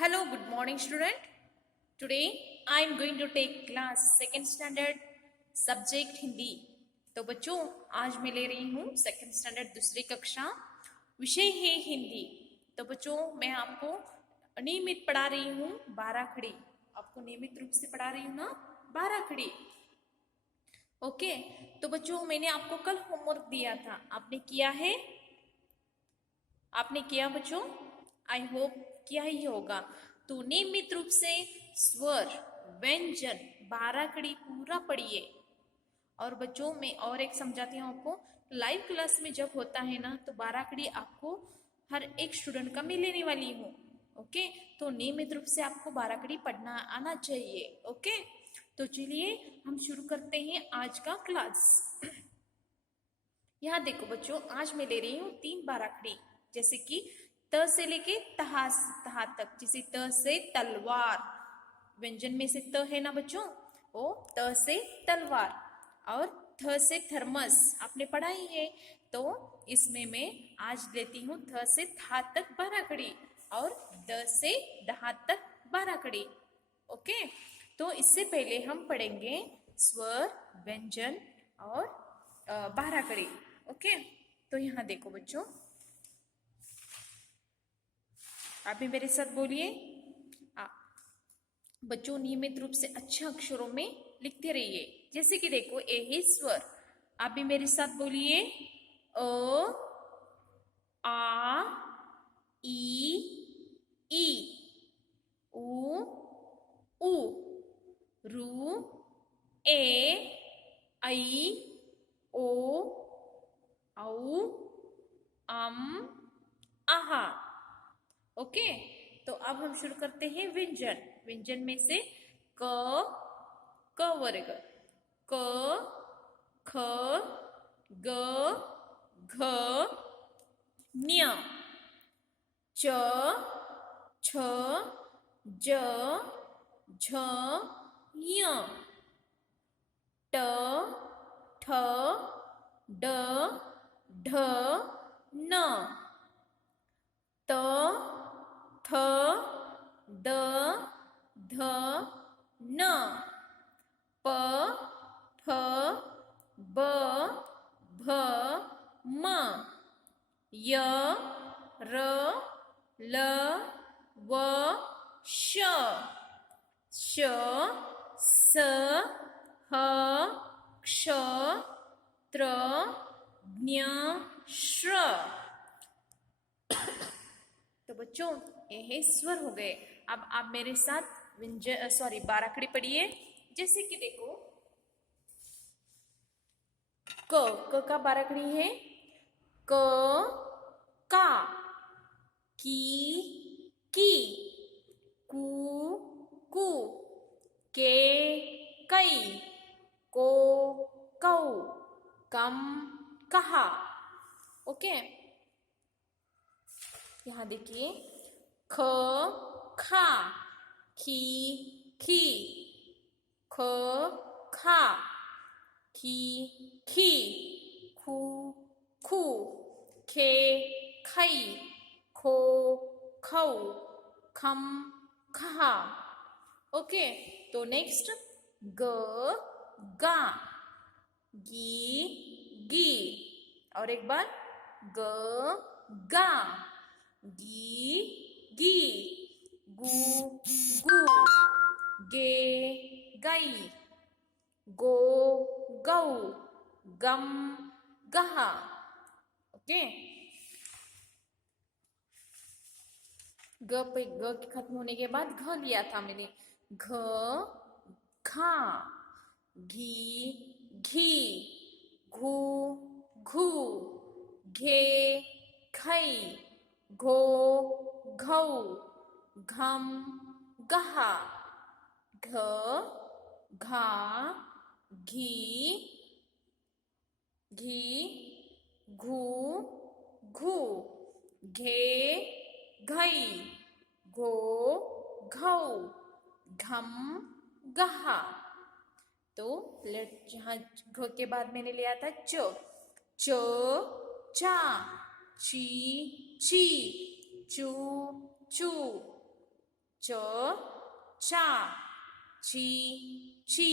Hello, good morning, student. Today I am going to take class second standard subject Hindi. तो बच्चों आज मैं ले रही हूँ सेकंड स्टैंडर्ड दूसरी कक्षा, विषय है हिंदी. तो बच्चों मैं आपको नियमित पढ़ा रही हूँ बाराखड़ी. आपको नियमित रूप से पढ़ा रही हूँ ना बाराखड़ी. ओके. तो बच्चों मैंने आपको कल होमवर्क दिया था, आपने किया है? आपने किया बच्चों? आई होप किया ही होगा. तो नियमित रूप से स्वर, व्यंजन, बाराखड़ी पूरा पढ़िए. और बच्चों मैं और एक समझाती हूँ आपको. लाइव क्लास में जब होता है ना तो बाराखड़ी आपको हर एक स्टूडेंट का मैं लेने वाली हूँ. ओके. तो नियमित रूप से आपको बाराखड़ी पढ़ना आना चाहिए. ओके. तो चलिए हम शुरू करते हैं आज का क्लास. यहाँ देखो बच्चों, आज मैं ले रही हूँ 3 बाराखड़ी, जैसे कि त से लेके तहा तक. जैसे त से तलवार, व्यंजन में से त है ना बच्चों, वो त से तलवार. और थ से थर्मस आपने पढ़ा ही है. तो इसमें मैं आज लेती हूँ थ से था तक बाराखड़ी और द से दहा तक बाराखड़ी. ओके. तो इससे पहले हम पढ़ेंगे स्वर, व्यंजन और बाराखड़ी. ओके. तो यहाँ देखो बच्चों, आप भी मेरे साथ बोलिए. बच्चों नियमित रूप से अच्छे अक्षरों में लिखते रहिए. जैसे कि देखो ए है स्वर, आप भी मेरे साथ बोलिए. अ, आ, ई, उ, रू, ए, ऐ, ओ, औ, आहा. ओके. तो अब हम शुरू करते हैं व्यंजन. व्यंजन में से क वर्ग, क, ख, ग, घ, ञ, च, छ, ज, झ, ञ, ट, ठ, ड, ढ, न, त, थ, द, ध, न, प, फ, ब, भ, म, य, र, ल, व, श, श, स, ह, क्ष, त्र, ज्ञ, श्र. तो बच्चों ये है स्वर हो गए. अब आप मेरे साथ व्यंजन बाराखड़ी पढ़िए. जैसे कि देखो क का बाराखड़ी है क, का, की, कु, के, कई, को, कौ, कम, कहा. ओके. यहाँ देखिए ख, खा, खी, ख, खा, की, खू, खे, खई, खो, खौ, खम, खहा. ओके. तो नेक्स्ट ग, गा, गी. और एक बार ग, गा, गी, गु, गे, गई, गो, गौ, गम, गहा. ओके. ग पे ग खत्म होने के बाद घ लिया था मैंने. घ, घा, घी, घू, घू, घे, खई, घो, घौ, घम, गहा. घ, घा, घी, घू, घू, घे, घई, घो, घौ, घम, गहा. तो लेट जहाँ घ के बाद मैंने लिया था च, चा, ची, चू, चू, चा, ची ची,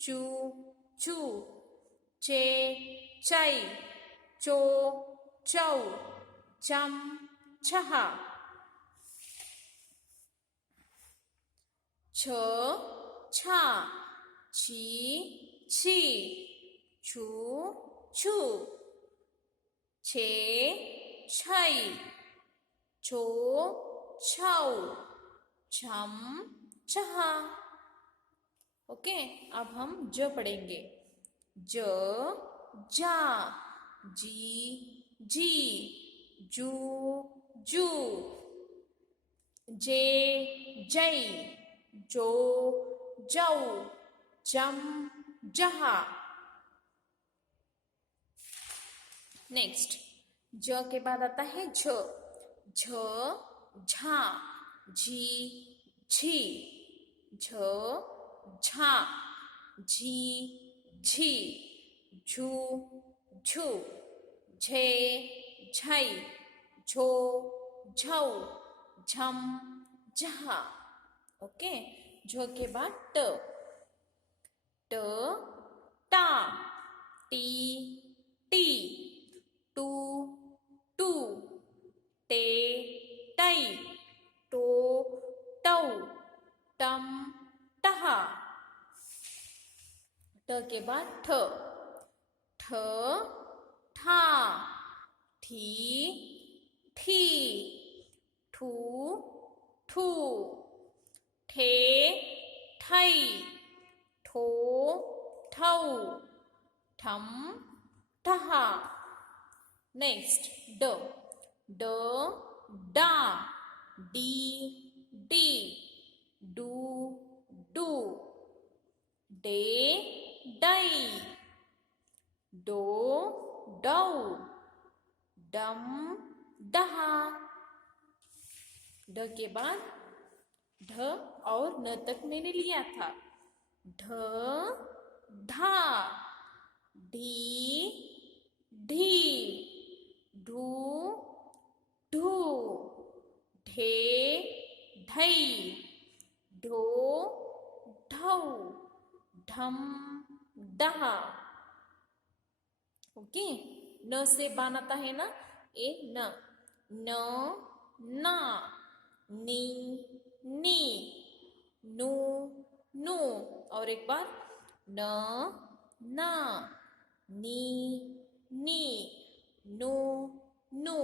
चू चू, चे चै, चो चौ, चम छहा, छ छा, छी छी, छू छू, छे छै, छो छौ, छम छहा। ओके, अब हम ज पढ़ेंगे। ज जा, जी जी, जू जू, जे जै, जो जौ, जम जहा। नेक्स्ट, ज के बाद आता है झ। झ झा, झी झी, झ झा, झी झी, झू झू, झे झै, झो झौ, झम झहा। ओके, झ के बाद ट। ट टा, टी टी, टू टू, टे टै, टो टौ, टम टहा। ट के बाद ठ। ठ ठा, ठी ठी, ठू ठू, ठे ठै, ठो ठौ, ठम ठहा। नेक्स्ट, ड। ड डा, डी डी, डू डू, डे डै, डो डौ, डम डहा। ड के बाद ढ और न तक मैंने लिया था। ढ ढा, ढी ढी, ढू ढू, ढे ढै, ढो ढौ, ढम डहा। ओके, न से बनाता है ना ए न। न ना, नी नी, नू नू, और एक बार न ना, नी नी, नू नू,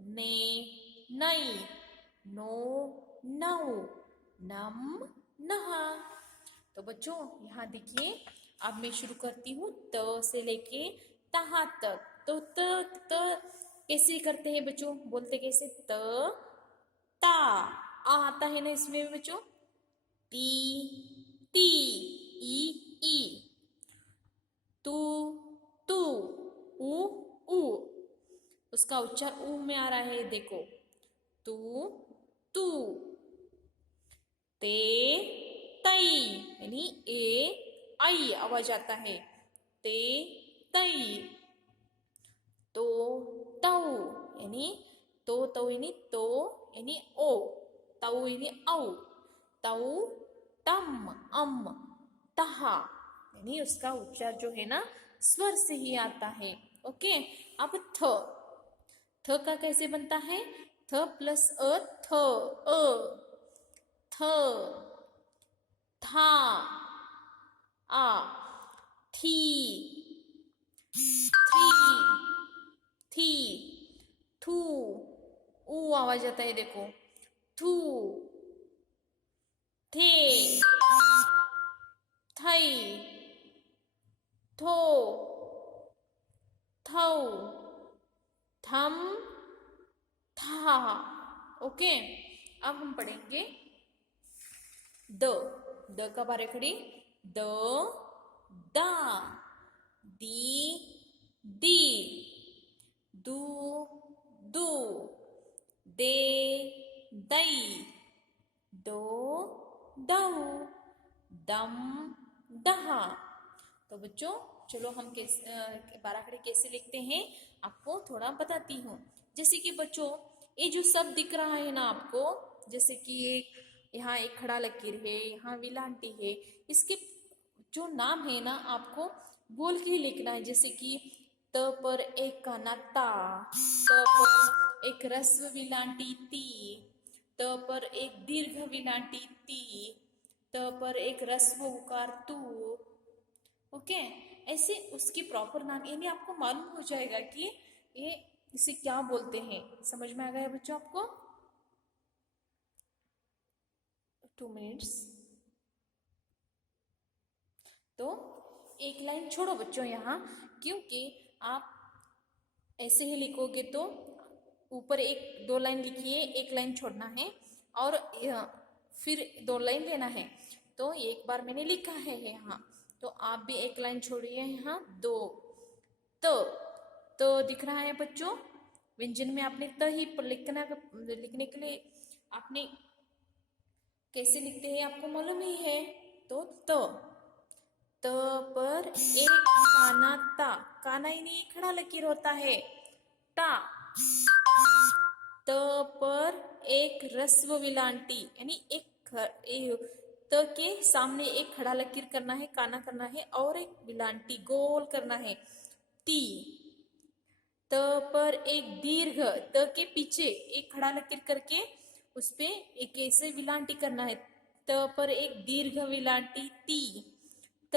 ने नै, नो नौ, नम नहा। तो बच्चों यहाँ देखिए, अब मैं शुरू करती हूँ त से लेके तहा तक। तो त कैसे करते हैं बच्चों, बोलते कैसे? त ता, आ आता है ना इसमें बच्चों। ती ती, ई ई, तू तू, ऊ ऊ, उसका उच्चार ऊ में आ रहा है, देखो। तू तू, ते तई, यानी ए आई आवाज आता है। ते तई, तो तौ, यानी तो तौ यानी तो यानी ओ, तौ यानी औ, तौ तम अम, तहा, यानी उसका उच्चार जो है ना स्वर से ही आता है। ओके, अब थ। थ का कैसे बनता है? थ प्लस अ, थ, अ, थ, था, आ, थी, थ्री, थी, थू, ऊ आवाज आता है, देखो। थू, थे, थई, थो, थौ, थम था। ओके, अब हम पढ़ेंगे द। द का बारे खड़ी। द दा, दी दी, दू दू, दे दई, दो दऊ, दम दहा। तो बच्चों चलो हम कैसे बाराखड़ी कैसे लिखते हैं आपको थोड़ा बताती हूँ। जैसे कि बच्चों ये जो शब्द दिख रहा है ना आपको, जैसे कि एक यहाँ एक खड़ा लकीर है, यहाँ विलांटी है, इसके जो नाम है ना आपको बोल के ही लिखना है। जैसे कि त पर एक काना ता, त पर एक रस्व विलांटी ती, त पर एक दीर्घ विलांटी ती, त पर एक रस्व उकार तू। ओके, ऐसे उसकी प्रॉपर नाम यानी आपको मालूम हो जाएगा कि ये इसे क्या बोलते हैं। समझ में आ गया बच्चों आपको? 2 मिनट्स। तो एक लाइन छोड़ो बच्चों यहाँ, क्योंकि आप ऐसे ही लिखोगे तो ऊपर एक 2 लाइन लिखिए, एक लाइन छोड़ना है और फिर 2 लाइन लेना है। तो एक बार मैंने लिखा है यहाँ, तो आप भी एक लाइन छोड़िए यहाँ। दो तो दिख रहा है बच्चों, व्यंजन में आपने त ही लिखने के लिए आपने कैसे लिखते हैं आपको मालूम ही है। तो त पर एक काना ता, काना ही नहीं खड़ा लकीर होता है, ता। त पर एक रस्व विलांटी यानी त के सामने एक खड़ा लकीर करना है, काना करना है और एक विलांटी गोल करना है, ती। त पर एक दीर्घ, त के पीछे एक खड़ा लकीर करके उस पे एक ऐसे विलांटी करना है, त पर एक दीर्घ विलांटी ती। त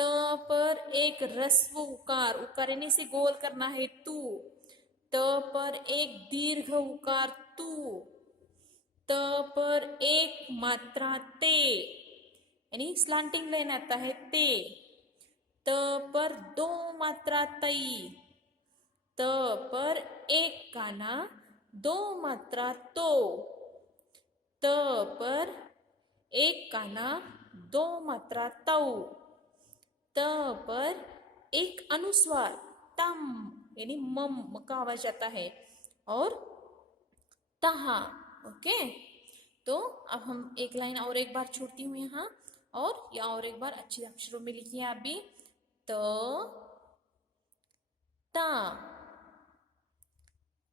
पर एक रस्व उकार, उकारने से गोल करना है, तू। त पर एक दीर्घ उकार तू। त पर एक मात्रा ते यानी स्लांटिंग लाइन आता है, ते। त पर 2 मात्रा तई। त पर एक काना 2 मात्रा तो। त पर एक काना 2 मात्रा तौ। त पर एक अनुस्वार तम यानी मम का आवाज आता है और तहा। ओके, तो अब हम एक लाइन और एक बार छोड़ती हूँ यहाँ, और या और एक बार अच्छे अक्षरों में लिखिए आप भी। त ता,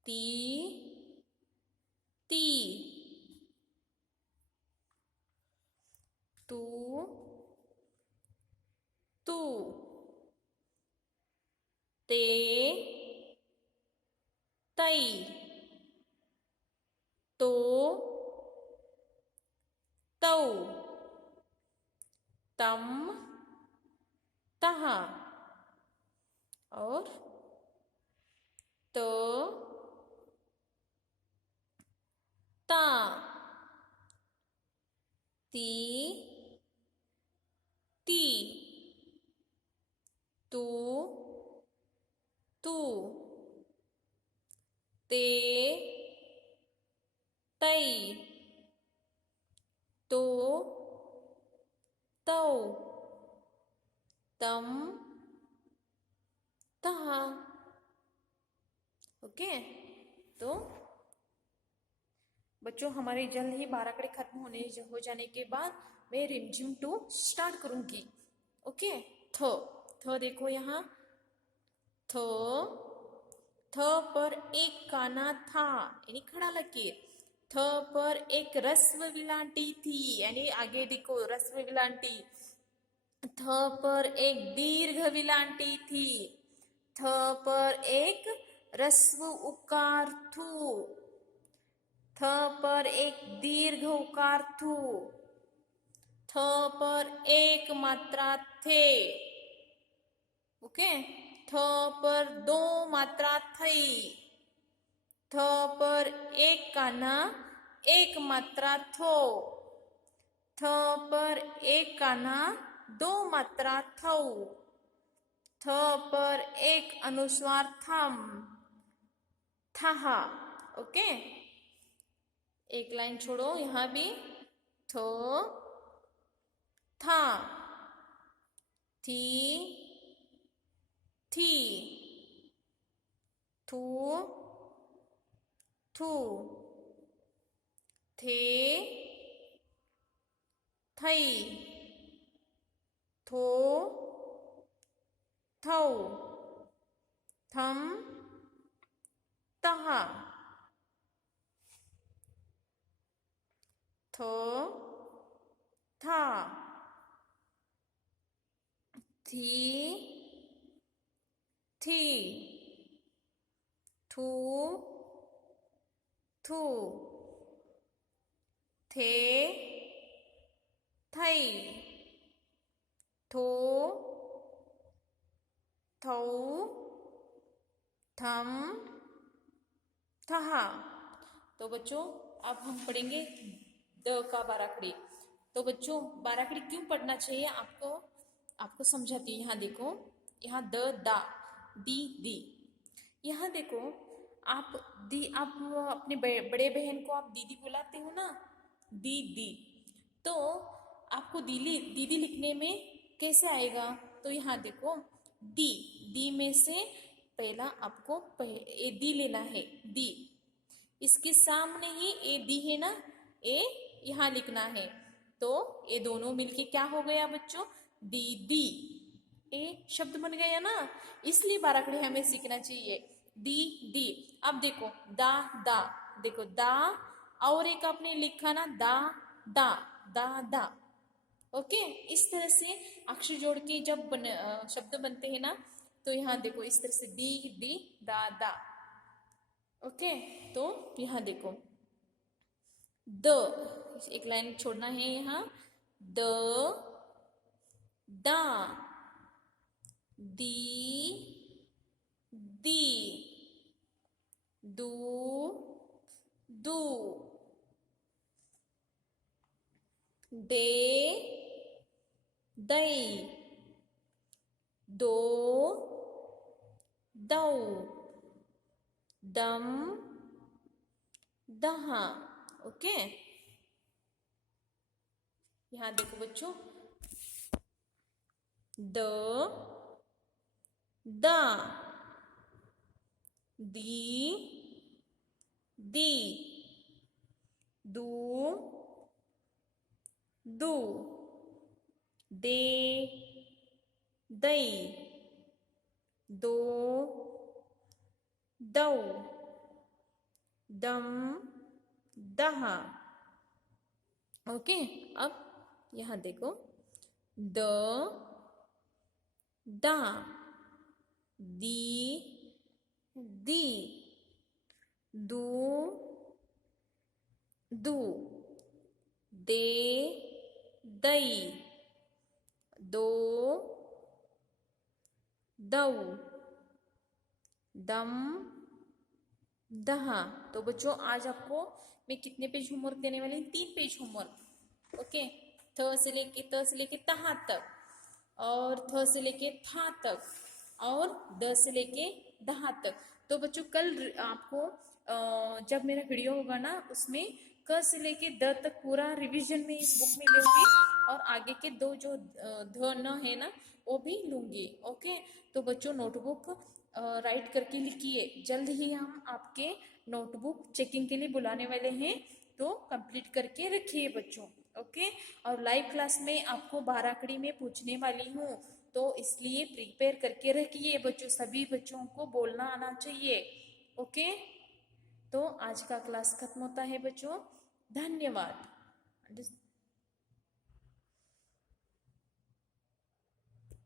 ती, ती, तू, तू, ते, तई, तो, तौ, तम, तहा और तो, ता, ती, ती, तू, तू, ते, तई, तो, तौ, तम, तहा। ओके, तो बच्चों हमारे जल्द ही 12 खत्म हो जाने के बाद मैं रिमझिम 2 स्टार्ट करूंगी। ओके, थ देखो यहाँ, थ, थ पर एक काना था यानी खड़ा लकीर। थ पर एक रस्व विलांटी थी यानी आगे देखो रस्व विलांटी। थ पर एक दीर्घ विलांटी थी। थ पर एक रस्व उकार थू। थ पर एक दीर्घ उकार थू। थ पर एक मात्रा थे। ओके, थ पर 2 मात्रा थई। थ पर एक काना 1 मात्रा थो। थ पर एक काना 2 मात्रा थौ। थ पर एक अनुस्वार थम, थहा। ओके, एक लाइन छोड़ो यहाँ भी। थो, था, थी, थी, थू, थू, थे, थई, थो, थौ, थम, तहा। थ था, थी थी, थू थू, थे थई, थो थौ, थम थहा। तो बच्चों अब हम पढ़ेंगे द का बाराखड़ी। तो बच्चों बाराखड़ी क्यों पढ़ना चाहिए आपको, आपको समझाती हूँ। यहाँ देखो, यहाँ द दा, दी दी। यहाँ देखो, आप आप अपने बड़े बहन को आप दीदी बुलाते हो ना, दीदी। तो आपको दीदी लिखने में कैसे आएगा? तो यहाँ देखो, दी दी में से पहला आपको ए दी लेना है, दी। इसके सामने ही ए दी है ना, ए यहाँ लिखना है। तो ये दोनों मिलके क्या हो गया बच्चों? दीदी। ए शब्द बन गया ना, इसलिए बाराखड़ी हमें सीखना चाहिए। दी दी। अब देखो दा दा, देखो दा, और एक आपने लिखा ना दा दा, दा दा। ओके, इस तरह से अक्षर जोड़ के जब शब्द बनते हैं ना, तो यहाँ देखो इस तरह से दी दी दा दा। ओके, तो यहाँ देखो द, एक लाइन छोड़ना है यहाँ, द दा, दी दी, दू दू, दे दई, दो दौ, दम दहा। ओके, यहाँ देखो बच्चों, द दा, दी दी, दू दू, दे दई, दो दौ, दम दहा। ओके, अब यहाँ देखो, द दा, दी दी, दू दू, दे दई, दो दौ, दम दहा। तो बच्चों आज आपको मैं कितने पेज होमवर्क देने वाली हूँ? 3 पेज होमवर्क। ओके, थ से लेके तहा तक, और थ से लेके था तक, और द से लेके दहा तक। तो बच्चों कल आपको जब मेरा वीडियो होगा ना, उसमें क से लेके द तक पूरा रिवीजन में इस बुक में लूंगी, और आगे के 2 जो ध न है ना, वो भी लूंगी। ओके, तो बच्चों नोटबुक राइट करके लिखिए। जल्द ही हम आपके नोटबुक चेकिंग के लिए बुलाने वाले हैं, तो कंप्लीट करके रखिए बच्चों। ओके, और लाइव क्लास में आपको बाराखड़ी में पूछने वाली हूँ, तो इसलिए प्रिपेयर करके रखिए बच्चों। सभी बच्चों को बोलना आना चाहिए। ओके, तो आज का क्लास खत्म होता है बच्चों। धन्यवाद।